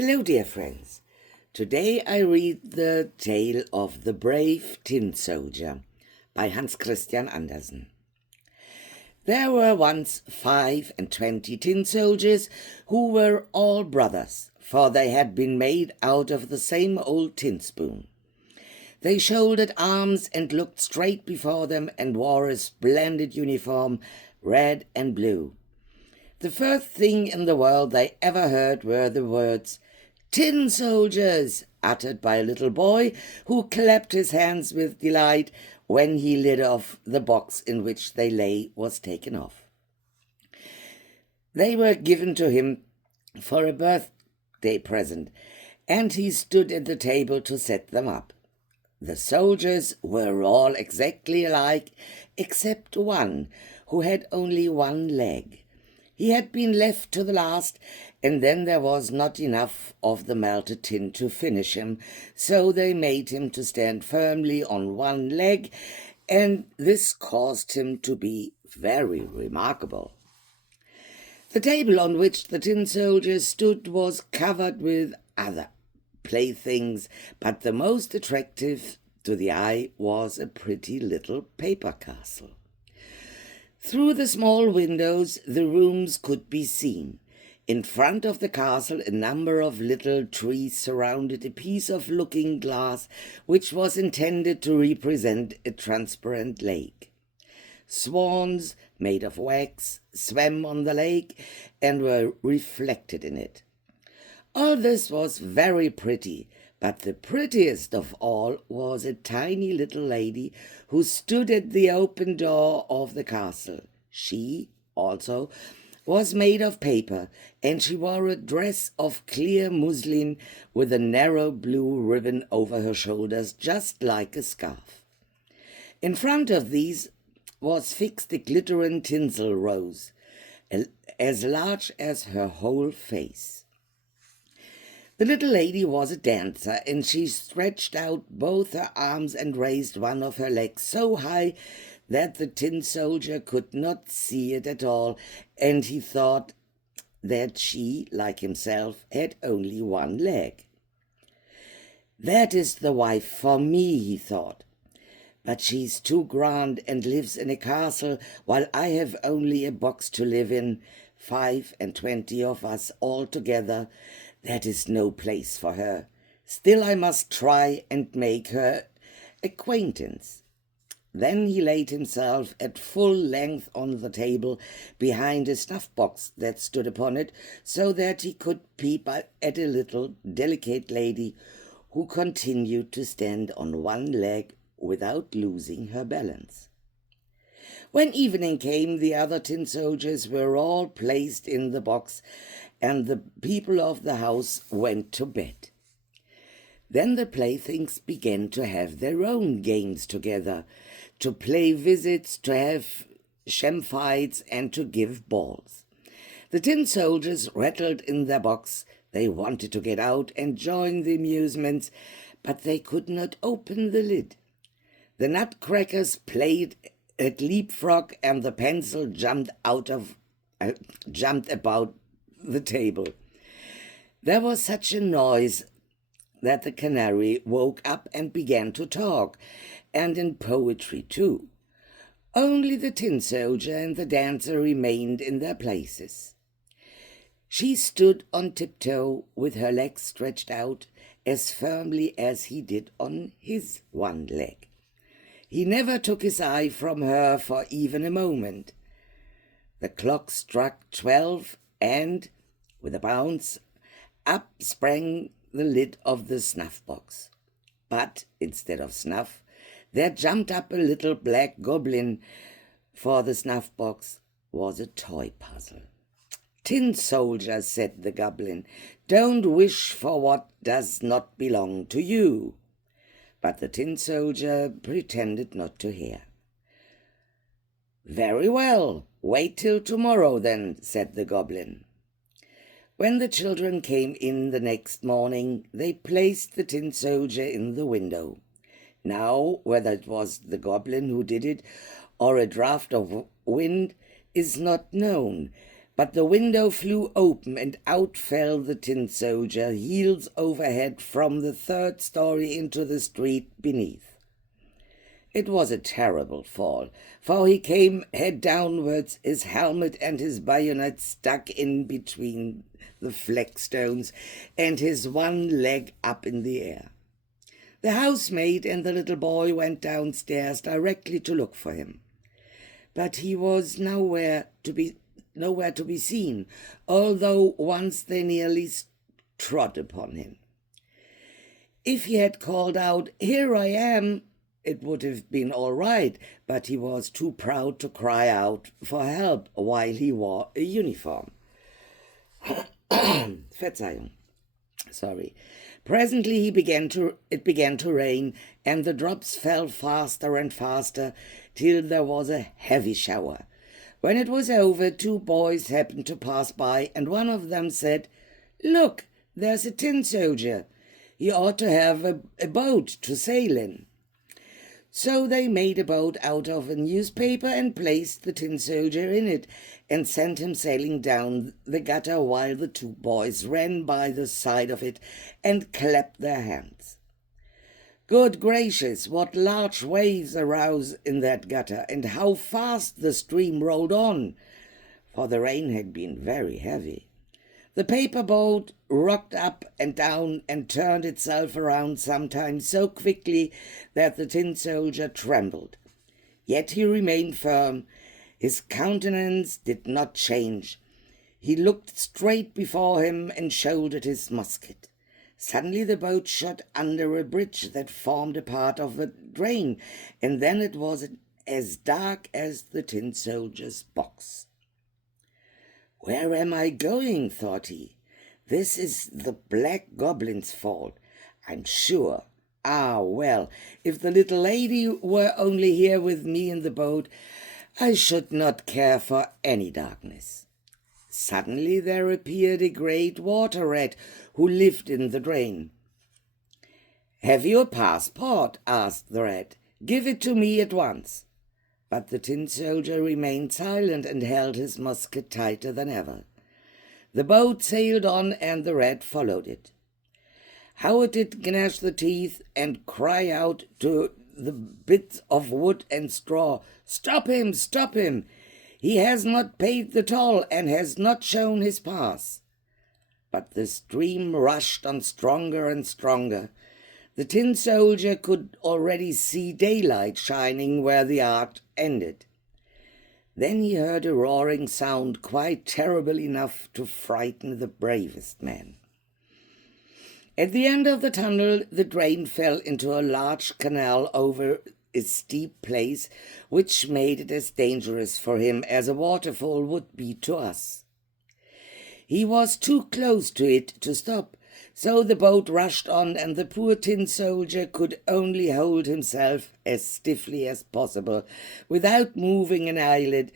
Hello, dear friends. Today I read the tale of The Brave Tin Soldier by Hans Christian Andersen. There were once 25 tin soldiers who were all brothers, for they had been made out of the same old tin spoon. They shouldered arms and looked straight before them and wore a splendid uniform, red and blue. The first thing in the world they ever heard were the words, "Tin soldiers," uttered by a little boy who clapped his hands with delight when he lid off the box in which they lay was taken off. They were given to him for a birthday present, and he stood at the table to set them up. The soldiers were all exactly alike, except one, who had only one leg. He had been left to the last, and then there was not enough of the melted tin to finish him, so they made him to stand firmly on one leg, and this caused him to be very remarkable. The table on which the tin soldier stood was covered with other playthings, but the most attractive to the eye was a pretty little paper castle. Through the small windows the rooms could be seen. In front of the castle a number of little trees surrounded a piece of looking-glass which was intended to represent a transparent lake. Swans, made of wax, swam on the lake and were reflected in it. All this was very pretty, but the prettiest of all was a tiny little lady who stood at the open door of the castle. She, also, was made of paper, and she wore a dress of clear muslin with a narrow blue ribbon over her shoulders, just like a scarf. In front of these was fixed a glittering tinsel rose, as large as her whole face. The little lady was a dancer, and she stretched out both her arms and raised one of her legs so high that the tin soldier could not see it at all, and he thought that she, like himself, had only one leg. "That is the wife for me," he thought, "but she's too grand and lives in a castle, while I have only a box to live in, 25 of us all together. That is no place for her. Still I must try and make her acquaintance." Then he laid himself at full length on the table behind a snuff-box that stood upon it, so that he could peep at a little delicate lady who continued to stand on one leg without losing her balance. When evening came, the other tin soldiers were all placed in the box, and the people of the house went to bed. Then the playthings began to have their own games together, to play visits, to have sham fights, and to give balls. The tin soldiers rattled in their box. They wanted to get out and join the amusements, but they could not open the lid. The nutcrackers played at leapfrog, and the pencil jumped about the table. There was such a noise that the canary woke up and began to talk, and in poetry too. Only the tin soldier and the dancer remained in their places. She stood on tiptoe with her legs stretched out as firmly as he did on his one leg. He never took his eye from her for even a moment. The clock struck 12, and, with a bounce, up sprang the lid of the snuff-box. But, instead of snuff, there jumped up a little black goblin, for the snuff-box was a toy puzzle. "Tin soldier," said the goblin, "don't wish for what does not belong to you." But the tin soldier pretended not to hear. "Very well, wait till tomorrow then," said the goblin. When the children came in the next morning, they placed the tin soldier in the window. Now, whether it was the goblin who did it, or a draught of wind, is not known, But the window flew open, and out fell the tin soldier, heels overhead, from the third story into the street beneath. It was a terrible fall, for he came head downwards, his helmet and his bayonet stuck in between the flagstones, and his one leg up in the air. The housemaid and the little boy went downstairs directly to look for him. But he was nowhere to be seen, although once they nearly trod upon him. If he had called out, "Here I am," it would have been all right, but he was too proud to cry out for help while he wore a uniform. Verzeihung. Sorry. Presently it began to rain, and the drops fell faster and faster, till there was a heavy shower. When it was over, two boys happened to pass by, and one of them said, "Look, there's a tin soldier. He ought to have a boat to sail in." So they made a boat out of a newspaper and placed the tin soldier in it, and sent him sailing down the gutter, while the two boys ran by the side of it and clapped their hands. Good gracious, what large waves arose in that gutter, and how fast the stream rolled on, for the rain had been very heavy. The paper boat rocked up and down and turned itself around sometimes so quickly that the tin soldier trembled. Yet he remained firm. His countenance did not change. He looked straight before him and shouldered his musket. Suddenly the boat shot under a bridge that formed a part of the drain, and then it was as dark as the tin soldier's box. "Where am I going?" thought he. "This is the black goblin's fault, I'm sure. Ah, well, if the little lady were only here with me in the boat, I should not care for any darkness." Suddenly there appeared a great water rat who lived in the drain. "Have you a passport?" asked the rat. "Give it to me at once." But the tin soldier remained silent and held his musket tighter than ever. The boat sailed on, and the rat followed it. How it did gnash the teeth and cry out to the bits of wood and straw, "Stop him! Stop him! He has not paid the toll and has not shown his pass." But the stream rushed on stronger and stronger. The tin soldier could already see daylight shining where the arch ended. Then he heard a roaring sound quite terrible enough to frighten the bravest man. At the end of the tunnel, the drain fell into a large canal over a steep place, which made it as dangerous for him as a waterfall would be to us. He was too close to it to stop, so the boat rushed on, and the poor tin soldier could only hold himself as stiffly as possible, without moving an eyelid,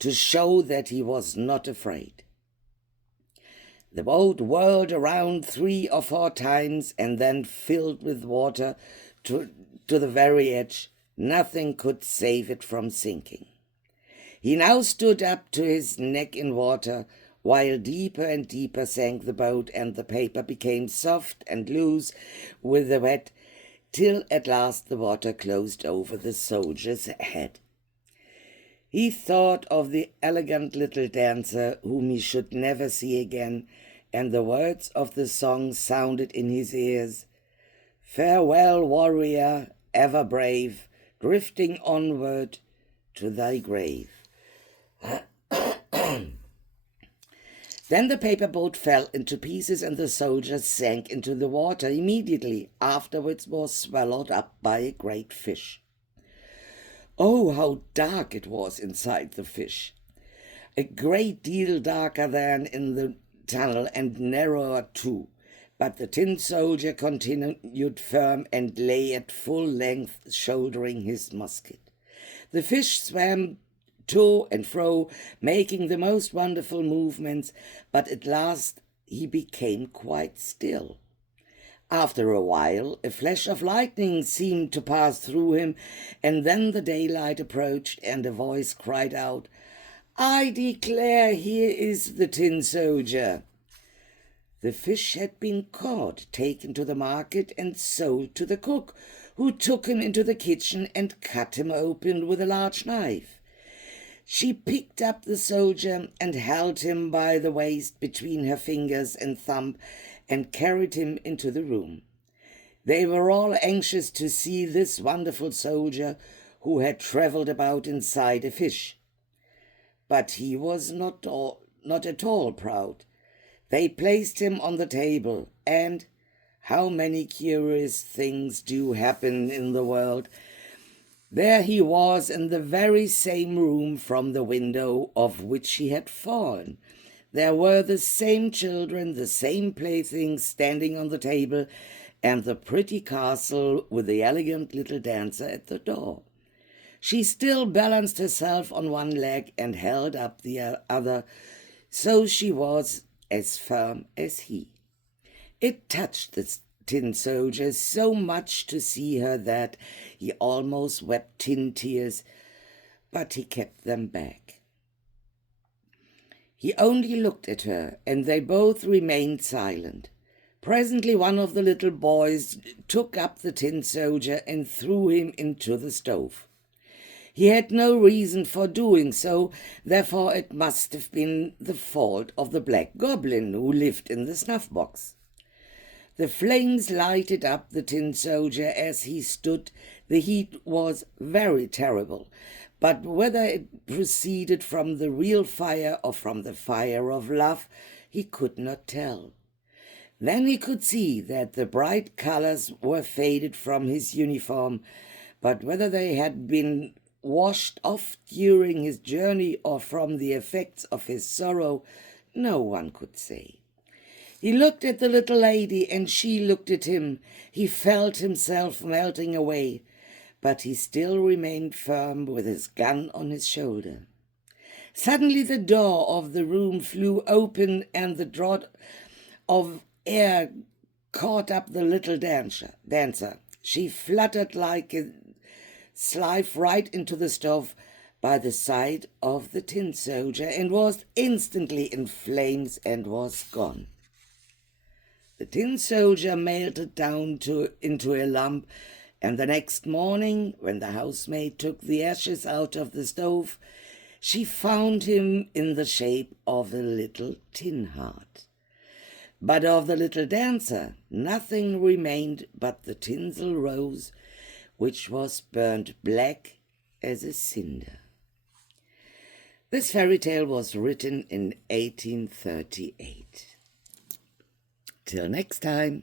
to show that he was not afraid. The boat whirled around 3 or 4 times, and then filled with water to the very edge. Nothing could save it from sinking. He now stood up to his neck in water, while deeper and deeper sank the boat, and the paper became soft and loose with the wet, till at last the water closed over the soldier's head. He thought of the elegant little dancer whom he should never see again, and the words of the song sounded in his ears. "Farewell, warrior, ever brave, drifting onward to thy grave." Then the paper boat fell into pieces, and the soldier sank into the water immediately afterwards, was swallowed up by a great fish. Oh, how dark it was inside the fish! A great deal darker than in the tunnel, and narrower too. But the tin soldier continued firm and lay at full length, shouldering his musket. The fish swam to and fro, making the most wonderful movements, but at last he became quite still. After a while, a flash of lightning seemed to pass through him, and then the daylight approached, and a voice cried out, I declare here is the tin soldier. The fish had been caught, taken to the market, and sold to the cook, who took him into the kitchen and cut him open with a large knife. She picked up the soldier and held him by the waist between her fingers and thumb and carried him into the room. They were all anxious to see this wonderful soldier who had travelled about inside a fish. But he was not at all proud. They placed him on the table, and how many curious things do happen in the world! There he was in the very same room from the window of which he had fallen. There were the same children, the same playthings standing on the table, and the pretty castle with the elegant little dancer at the door. She still balanced herself on one leg and held up the other, so she was as firm as he. It touched the tin soldier so much to see her that he almost wept tin tears, but he kept them back. He only looked at her, and they both remained silent. Presently one of the little boys took up the tin soldier and threw him into the stove. He had no reason for doing so, therefore it must have been the fault of the black goblin who lived in the snuff-box. The flames lighted up the tin soldier as he stood. The heat was very terrible, but whether it proceeded from the real fire or from the fire of love, he could not tell. Then he could see that the bright colors were faded from his uniform, but whether they had been washed off during his journey or from the effects of his sorrow, no one could say. He looked at the little lady, and she looked at him. He felt himself melting away, but he still remained firm with his gun on his shoulder. Suddenly the door of the room flew open, and the draught of air caught up the little dancer. She fluttered like a slice right into the stove by the side of the tin soldier, and was instantly in flames and was gone. The tin soldier melted down into a lump, and the next morning, when the housemaid took the ashes out of the stove, she found him in the shape of a little tin heart. But of the little dancer nothing remained but the tinsel rose, which was burnt black as a cinder. This fairy tale was written in 1838. Till next time.